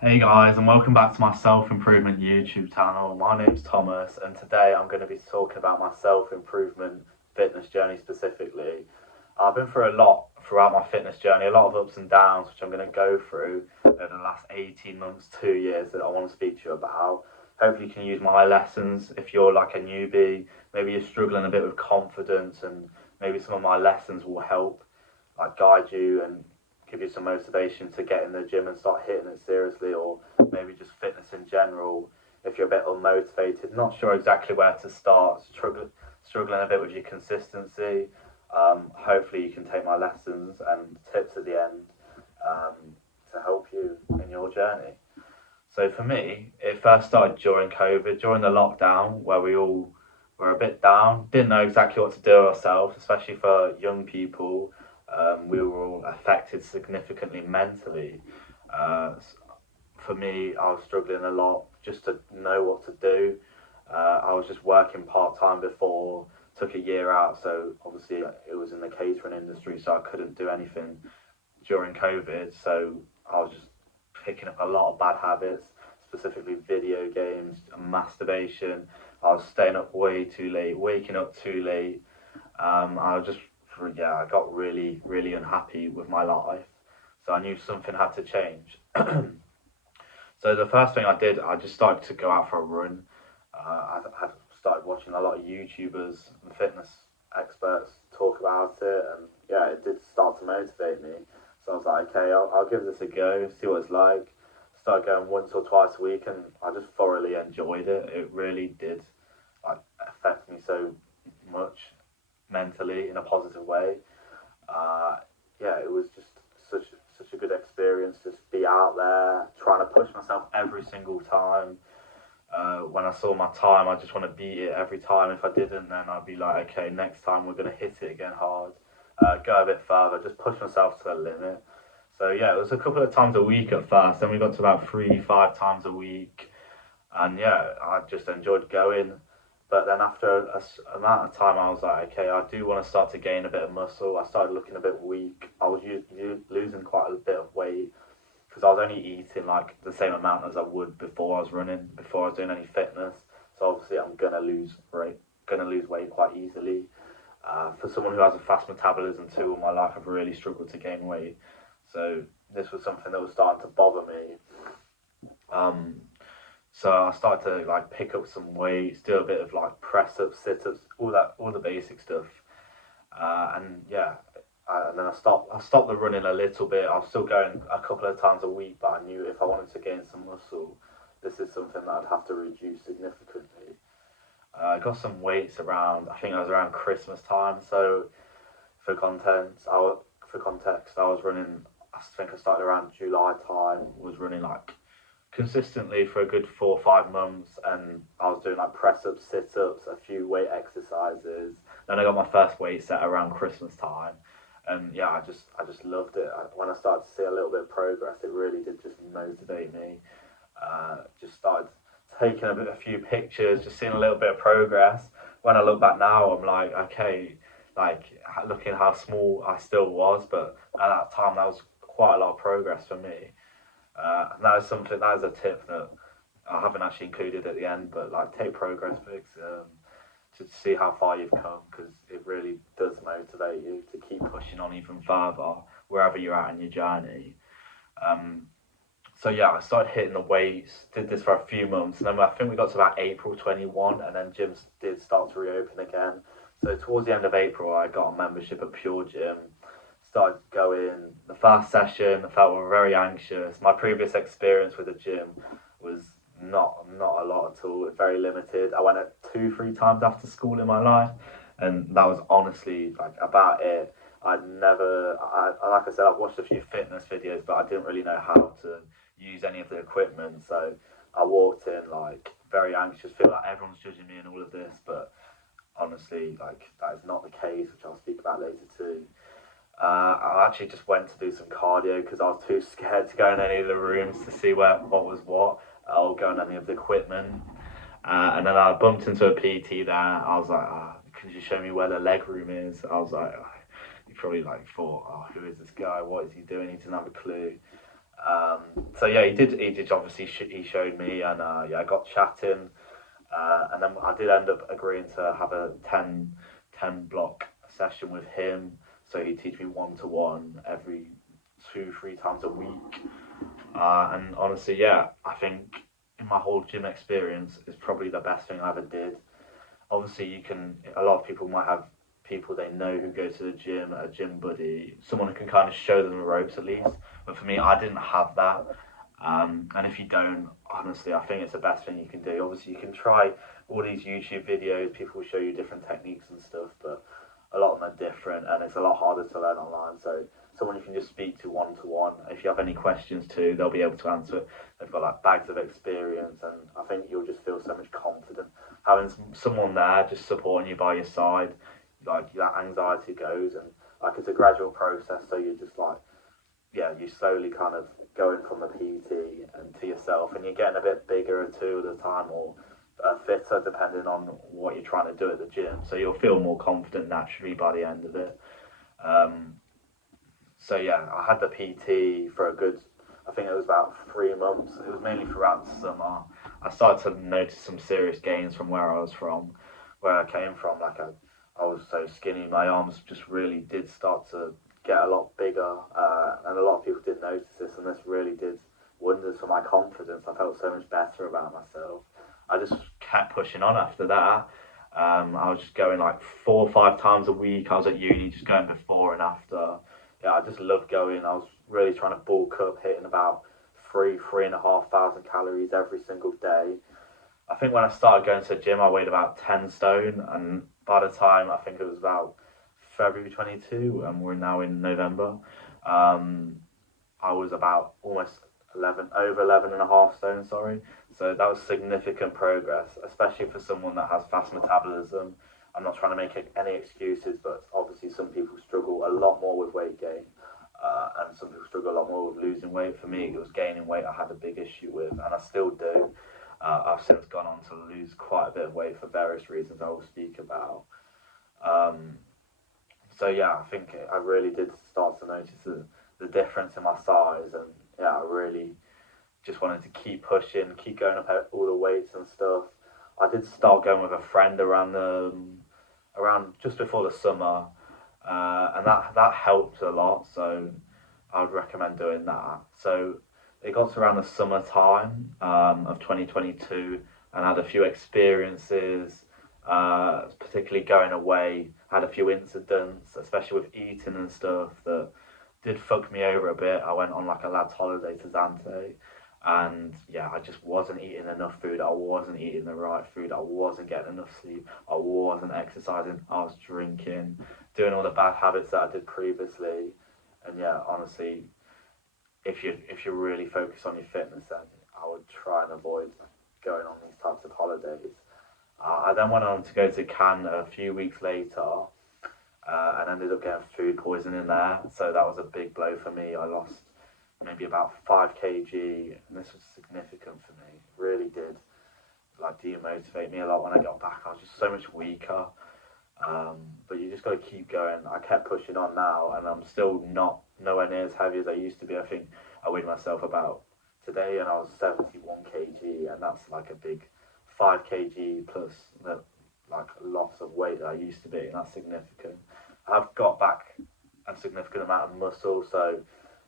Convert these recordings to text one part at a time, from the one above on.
Hey guys, and welcome back to my self improvement YouTube channel. My name's Thomas, and today I'm going to be talking about my self improvement fitness journey specifically. I've been through a lot throughout my fitness journey, a lot of ups and downs, which I'm going to go through over the last 18 months, 2 years that I want to speak to you about. Hopefully, you can use my lessons if you're like a newbie, maybe you're struggling a bit with confidence, and maybe some of my lessons will help like guide you and give you some motivation to get in the gym and start hitting it seriously, or maybe just fitness in general. If you're a bit unmotivated, not sure exactly where to start, struggling a bit with your consistency, hopefully you can take my lessons and tips at the end um, to help you in your journey. So for me, it first started during COVID, during the lockdown, where we all were a bit down, didn't know exactly what to do ourselves, especially for young people. We were all affected significantly mentally. Uh, for me, I was struggling a lot just to know what to do. I was just working part time before, took a year out, so obviously it was in the catering industry, so I couldn't do anything during COVID. So I was just picking up a lot of bad habits, specifically video games and masturbation. I was staying up way too late, waking up too late. I was just, yeah, I got really, really unhappy with my life. So I knew something had to change. So the first thing I did, I just started to go out for a run. I had started watching a lot of YouTubers and fitness experts talk about it, and yeah, it did start to motivate me. So I was like, okay, I'll give this a go, see what it's like. Started going once or twice a week, and I just thoroughly enjoyed it. It really did like affect me so much mentally in a positive way. Uh, yeah, it was just such a good experience. Just be out there, trying to push myself every single time. When I saw my time, I just want to beat it every time. If I didn't, then I'd be like, okay, next time we're gonna hit it again hard. Go a bit further, just push myself to the limit. So yeah, it was a couple of times a week at first. Then we got to about 3, 5 times a week, and yeah, I just enjoyed going. But then after amount of time, I was like, okay, I do want to start to gain a bit of muscle. I started looking a bit weak. I was losing quite a bit of weight because I was only eating like the same amount as I would before I was running, before I was doing any fitness. So obviously, I'm gonna lose weight quite easily. For someone who has a fast metabolism too, all my life I've really struggled to gain weight. So this was something that was starting to bother me. Um, so I started to like pick up some weights, do a bit of like press ups, sit ups, all the basic stuff. And yeah, and then I stopped the running a little bit. I was still going a couple of times a week, but I knew if I wanted to gain some muscle, this is something that I'd have to reduce significantly. I got some weights around. I think it was around Christmas time. So for for context, I was running. I think I started around July time. Was running like consistently for a good 4 or 5 months, and I was doing like press ups, sit ups, a few weight exercises. Then I got my first weight set around Christmas time, and yeah, I just loved it. When I started to see a little bit of progress, it really did just motivate me. Just started taking a few pictures, just seeing a little bit of progress. When I look back now, I'm like, okay, like looking how small I still was, but at that time that was quite a lot of progress for me. And that is something, that is a tip that I haven't actually included at the end, but like take progress pics to see how far you've come, because it really does motivate you to keep pushing on even further wherever you're at in your journey. Um, so yeah, I started hitting the weights, did this for a few months, and then I think we got to about April 21, and then gyms did start to reopen again. So towards the end of April, I got a membership at Pure Gym, started going. The first session, I felt very anxious. My previous experience with the gym was not a lot at all, very limited. I went at 2, 3 times after school in my life, and that was honestly like about it. Like I said, I've watched a few fitness videos, but I didn't really know how to use any of the equipment. So I walked in like very anxious, feel like everyone's judging me and all of this, but honestly, like that is not the case, which I'll speak about later too. I actually just went to do some cardio because I was too scared to go in any of the rooms to see what was what, or go in any of the equipment. And then I bumped into a PT there. I was like, could you show me where the leg room is? I was like, he probably like thought, oh, who is this guy? What is he doing? He didn't have a clue. Um, so yeah, he did obviously he showed me, and yeah, I got chatting, and then I did end up agreeing to have a ten block session with him. So he teach me one to one every 2 3 times a week. And honestly, yeah, I think in my whole gym experience is probably the best thing I ever did. Obviously, you can. A lot of people might have people they know who go to the gym, a gym buddy, someone who can kind of show them the ropes at least. But for me, I didn't have that. And if you don't, honestly, I think it's the best thing you can do. Obviously, you can try all these YouTube videos. People show you different techniques and stuff, but a lot of them are different, and it's a lot harder to learn online. So someone you can just speak to one to one. If you have any questions too, they'll be able to answer. They've got like bags of experience, and I think you'll just feel so much confident having someone there just supporting you by your side. Like that anxiety goes, and like it's a gradual process. So you're just like, yeah, you slowly kind of going from the PT and to yourself, and you're getting a bit bigger too at the time, or fitter depending on what you're trying to do at the gym. So you'll feel more confident naturally by the end of it. Um, so yeah, I had the PT for a good, I think it was about 3 months. It was mainly throughout the summer. I started to notice some serious gains from where I was from, where I came from. I was so skinny, my arms just really did start to get a lot bigger, and a lot of people did notice this, and this really did wonders for my confidence. I felt so much better about myself. I just kept pushing on after that. I was just going like 4 or 5 times a week. I was at uni, just going before and after. Yeah, I just loved going. I was really trying to bulk up, hitting about 3,500 calories every single day. I think when I started going to the gym, I weighed about 10 stone, and by the time I think it was about February 22, and we're now in November, um, I was about almost 11, over 11 and a half stone, sorry. So that was significant progress, especially for someone that has fast metabolism. I'm not trying to make any excuses, but obviously some people struggle a lot more with weight gain, and some people struggle a lot more with losing weight. For me, it was gaining weight I had a big issue with, and I still do. I've since gone on to lose quite a bit of weight for various reasons I will speak about. Um, so yeah, I think I really did start to notice the difference in my size, and yeah, I really just wanted to keep pushing, keep going up all the weights and stuff. I did start going with a friend around just before the summer, and that helped a lot. So I would recommend doing that. So it got to around the summertime of 2022, and I had a few experiences, particularly going away. I had a few incidents, especially with eating and stuff, that did fuck me over a bit. I went on like a lad's holiday to Zante, and yeah, I just wasn't eating enough food. I wasn't eating the right food. I wasn't getting enough sleep. I wasn't exercising. I was drinking, doing all the bad habits that I did previously. And yeah, honestly, if you really focus on your fitness, then I would try and avoid going on these types of holidays. I then went on to go to Cannes a few weeks later, and ended up getting food poisoning there. So that was a big blow for me. I lost maybe about 5 kg, and this was significant for me. It really did like demotivate me a lot when I got back. I was just so much weaker. But you just got to keep going. I kept pushing on now, and I'm still not nowhere near as heavy as I used to be. I think I weighed myself about today, and I was 71 kg, and that's like a big 5 kg plus the like loss of weight that I used to be, and that's significant. I've got back a significant amount of muscle, so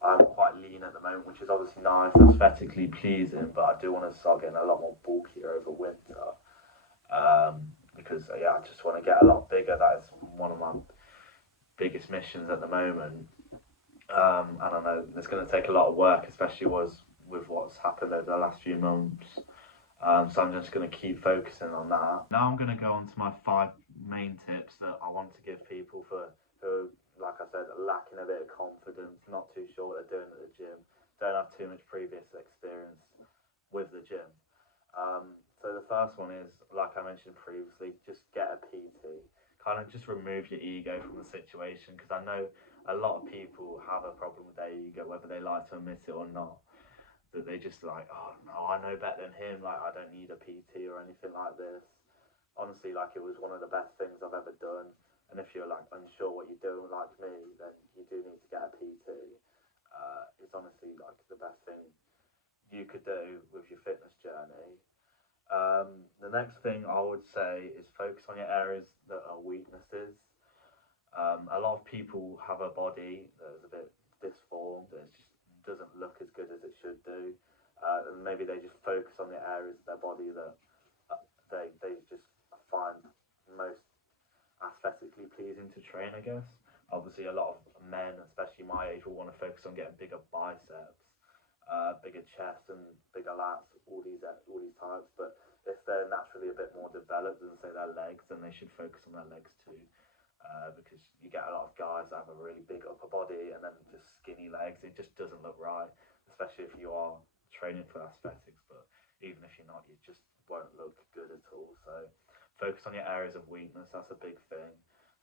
I'm quite lean at the moment, which is obviously nice, aesthetically pleasing. But I do want to start getting a lot more bulkier over winter. Because yeah, I just want to get a lot bigger. That is one of my biggest missions at the moment. And I know it's going to take a lot of work, especially with what's happened over the last few months. So I'm just going to keep focusing on that. Now I'm going to go on to my 5 main tips that I want to give people for who, like I said, are lacking a bit of confidence, not too sure what they're doing at the gym, don't have too much previous experience with the gym. So the first one is, like I mentioned previously, just get a PT. Kind of just remove your ego from the situation, because I know a lot of people have a problem with their ego, whether they like to admit it or not. That they just like, oh no, I know better than him. Like I don't need a PT or anything like this. Honestly, like it was one of the best things I've ever done. And if you're like unsure what you're doing, like me, then you do need to get a PT. is honestly like the best thing you could do with your fitness journey. The next thing I would say is focus on your areas that are weaknesses. A lot of people have a body that is a bit disformed, and it just doesn't look as good as it should do. And maybe they just focus on the areas of their body that they just find most aesthetically pleasing to train, I guess. Obviously, a lot of men, especially my age, will want to focus on getting bigger biceps, bigger chest, and bigger lats. All these types. But if they're naturally a bit more developed than say their legs, then they should focus on their legs too. Because you get a lot of guys that have a really big upper body and then just skinny legs. It just doesn't look right, especially if you are training for aesthetics. But even if you're not, you just won't look good at all. So focus on your areas of weakness. That's a big thing.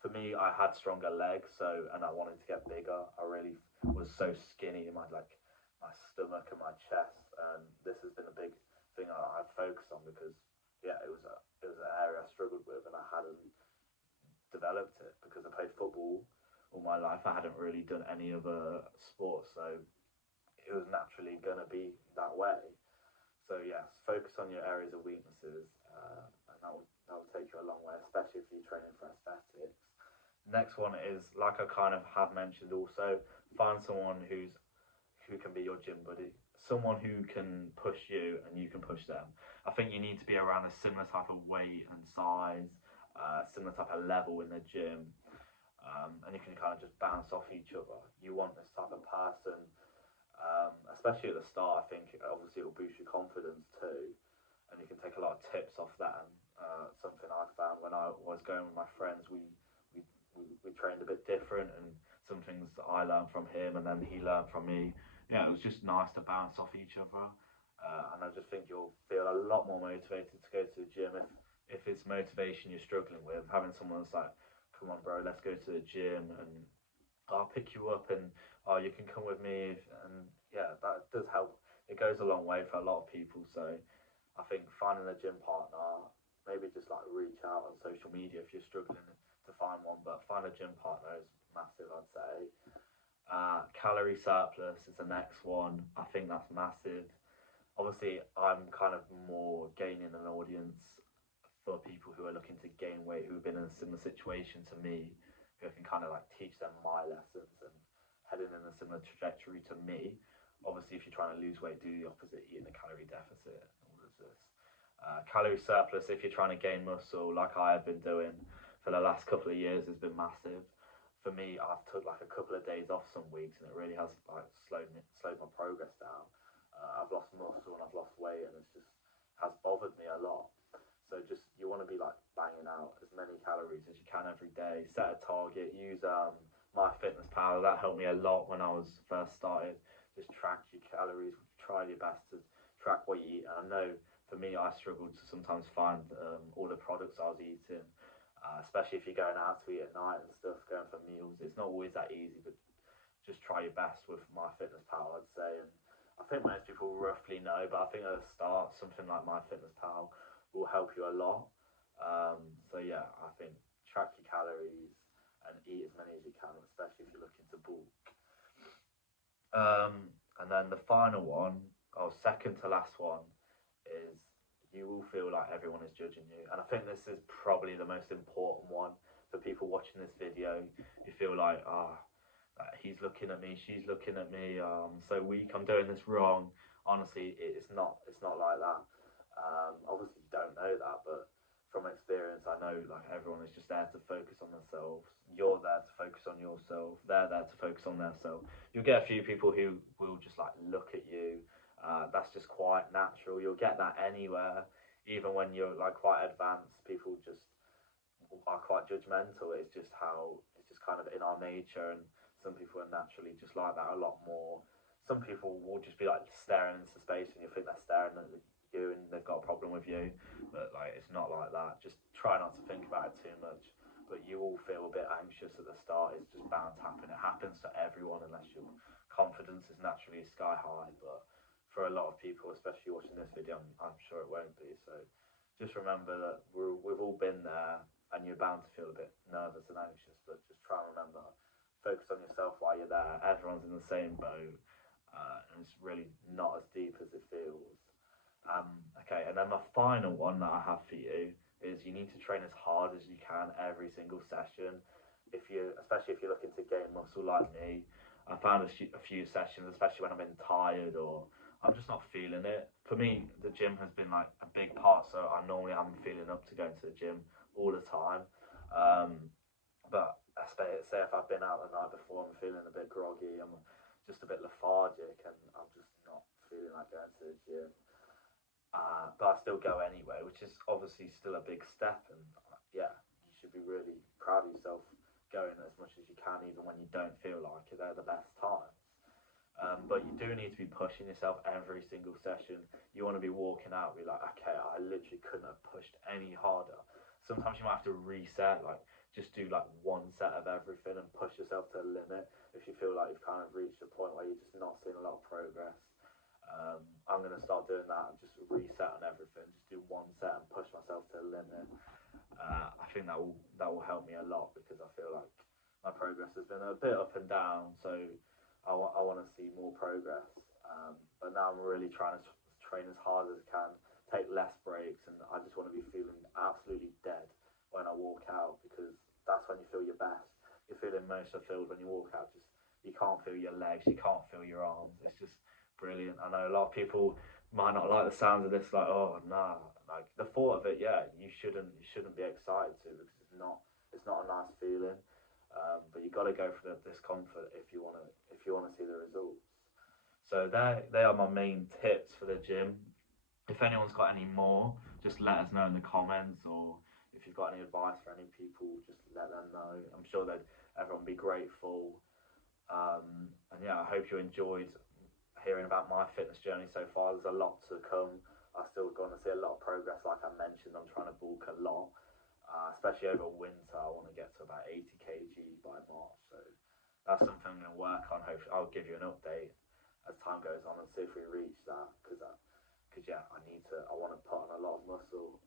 For me, I had stronger legs, and I wanted to get bigger. I really was so skinny in my stomach and my chest, and this has been a big thing I've focused on because yeah, it was an area I struggled with, and I hadn't developed it because I played football all my life. I hadn't really done any other sports, so it was naturally gonna be that way. So yes, focus on your areas of weaknesses, and that will take you a long way, especially if you're training for aesthetics. Next one is like I kind of have mentioned also, find someone who can be your gym buddy, someone who can push you and you can push them. I think you need to be around a similar type of weight and size, similar type of level in the gym, and you can kind of just bounce off each other. You want this type of person, especially at the start. I think obviously it will boost your confidence too, and you can take a lot of tips off them. Something I found when I was going with my friends, we, we trained a bit different, and some things that I learned from him, and then he learned from me. Yeah, it was just nice to bounce off each other, and I just think you'll feel a lot more motivated to go to the gym if it's motivation you're struggling with. Having someone that's like, "Come on, bro, let's go to the gym," and I'll pick you up, and oh, you can come with me, and yeah, that does help. It goes a long way for a lot of people. So I think finding a gym partner, maybe just like reach out on social media if you're struggling to find one, but find a gym partner is massive, I'd say. Calorie surplus is the next one. I think that's massive. Obviously, I'm kind of more gaining an audience for people who are looking to gain weight, who've been in a similar situation to me, who I can kind of like teach them my lessons and heading in a similar trajectory to me. Obviously, if you're trying to lose weight, do the opposite, eat in a calorie deficit, all of this. Calorie surplus, if you're trying to gain muscle, like I have been doing for the last couple of years, has been massive. For me, I've took like a couple of days off some weeks, and it really has like slowed my progress down. I've lost muscle and I've lost weight, and it's just has bothered me a lot. So just you want to be like banging out as many calories as you can every day. Set a target. Use MyFitnessPal. That helped me a lot when I was first started. Just track your calories. Try your best to track what you eat. And I know for me, I struggled to sometimes find all the products I was eating, especially if you're going out to eat at night and stuff, going for meals. It's not always that easy, but just try your best with MyFitnessPal, I'd say. And I think most people roughly know, but I think at the start, something like MyFitnessPal will help you a lot. So yeah, I think track your calories and eat as many as you can, especially if you're looking to bulk. And then the final one, or second to last one, is you will feel like everyone is judging you. And I think this is probably the most important one for people watching this video. You feel like, he's looking at me, she's looking at me, I'm so weak, I'm doing this wrong. Honestly, it's not like that. Obviously, you don't know that, but from experience, I know like everyone is just there to focus on themselves. You're there to focus on yourself. They're there to focus on themselves. You'll get a few people who will just like look at you. That's just quite natural. You'll get that anywhere, even when you're like quite advanced. People just are quite judgmental. It's just kind of in our nature, and some people are naturally just like that a lot more. Some people will just be like staring into space, and you think they're staring at you, and they've got a problem with you. But like, it's not like that. Just try not to think about it too much. But you all feel a bit anxious at the start. It's just bound to happen. It happens to everyone unless your confidence is naturally sky high. But for a lot of people, especially watching this video, I'm sure it won't be. So just remember that we've all been there, and you're bound to feel a bit nervous and anxious, but just try and remember focus on yourself while you're there. Everyone's in the same boat, and it's really not as deep as it feels. Okay, and then the final one that I have for you is you need to train as hard as you can every single session. Especially if you're looking to gain muscle like me, I found a few sessions, especially when I've been tired or I'm just not feeling it. For me, the gym has been like a big part, so I normally am feeling up to going to the gym all the time. Um, but say if I've been out the night before, I'm feeling a bit groggy, I'm just a bit lethargic, and I'm just not feeling like going to the gym. But I still go anyway, which is obviously still a big step. And yeah, you should be really proud of yourself going as much as you can, even when you don't feel like it. They're the best times. But you do need to be pushing yourself every single session. You want to be walking out, be like, okay, I literally couldn't have pushed any harder. Sometimes you might have to reset, like just do like one set of everything and push yourself to the limit if you feel like you've kind of reached a point where you're just not seeing a lot of progress. I'm gonna start doing that and just reset on everything. Just do one set and push myself to the limit. I think that will help me a lot because I feel like my progress has been a bit up and down. So I want to see more progress. But now I'm really trying to train as hard as I can, take less breaks, and I just want to be feeling absolutely dead when I walk out because that's when you feel your best. You're feeling most fulfilled when you walk out. Just you can't feel your legs, you can't feel your arms. It's just brilliant. I know a lot of people might not like the sounds of this, like, oh nah, like the thought of it, yeah, you shouldn't be excited to because it's not a nice feeling. But you got to go for the discomfort if you wanna see the results. So they are my main tips for the gym. If anyone's got any more, just let us know in the comments, or if you've got any advice for any people, just let them know. I'm sure that everyone will be grateful. And yeah, I hope you enjoyed hearing about my fitness journey so far. There's a lot to come. I still going to see a lot of progress. Like I mentioned, I'm trying to bulk a lot, especially over winter. I want to get to about 80 kg by March. So that's something I'm going to work on. Hopefully, I'll give you an update as time goes on and see if we reach that. Because yeah, I want to put on a lot of muscle,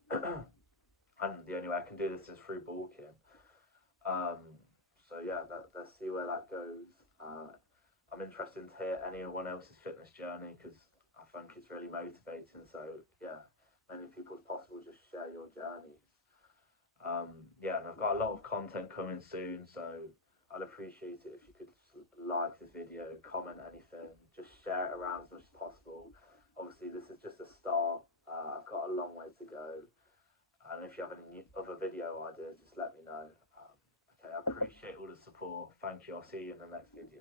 and the only way I can do this is through bulking. Um, so yeah, let's see where that goes. I'm interested to hear anyone else's fitness journey because I think it's really motivating. So yeah, many people as possible just share your journeys. Yeah, and I've got a lot of content coming soon, so I'd appreciate it if you could like this video, comment anything, just share it around as much as possible. Obviously, this is just a start. I've got a long way to go, and if you have any other video ideas, just let me know. Okay, I appreciate all the support. Thank you. I'll see you in the next video.